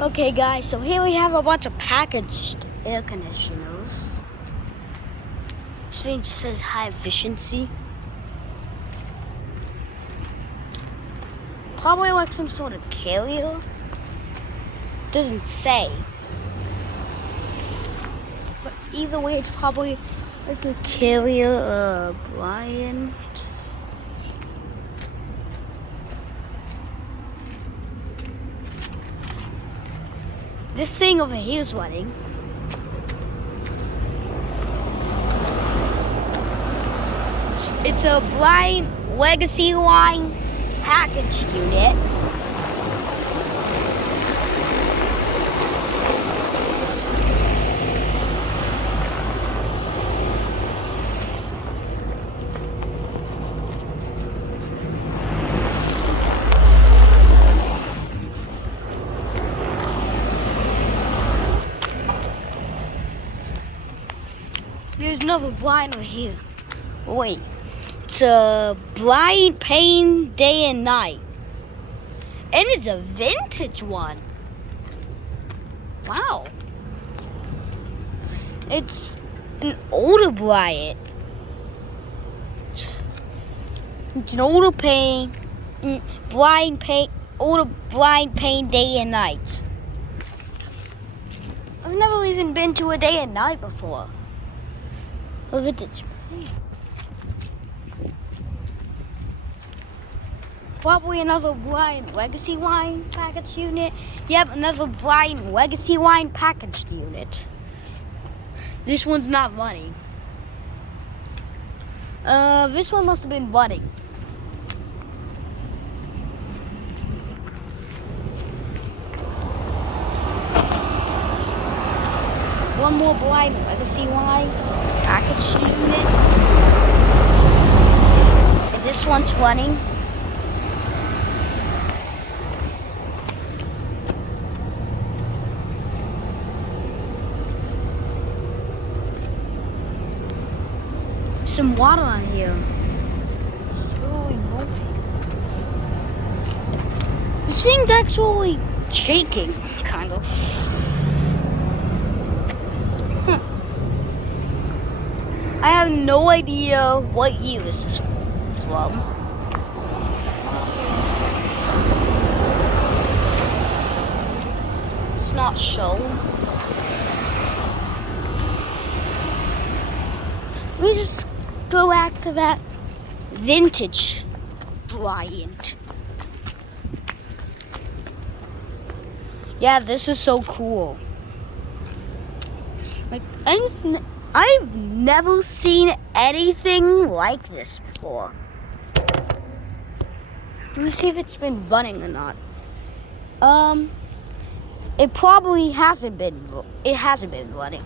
Okay guys, so here we have a bunch of packaged air conditioners. This thing says high efficiency. Probably like some sort of carrier. Doesn't say. But either way, it's probably like a carrier, Bryant. This thing over here is running. It's a Bryant Legacy Line package unit. There's another Bryant over here. Wait, it's a Bryant paint day and night. And it's a vintage one. Wow. It's an older Bryant. It's an older paint, older Bryant paint day and night. I've never even been to a day and night before. A vintage. Probably another Bryant Legacy Wine package unit. Yep, another Bryant Legacy Wine packaged unit. This one's not running. This one must have been running. One more Bryant Legacy Wine package unit. And this one's running. Some water on here. It's really moving. This thing's actually shaking, kind of. I have no idea what year this is from. It's not shown. Let me just go back to that vintage Bryant. Yeah, this is so cool. Like, I've never seen anything like this before. Let me see if it's been running or not. It probably hasn't been. It hasn't been running.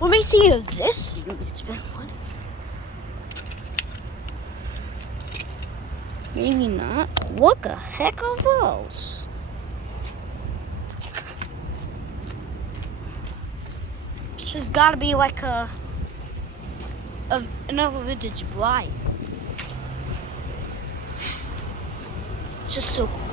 Let me see if this unit's been running. Maybe not. What the heck are those? It's just gotta be like another vintage Bryant. It's just so cool.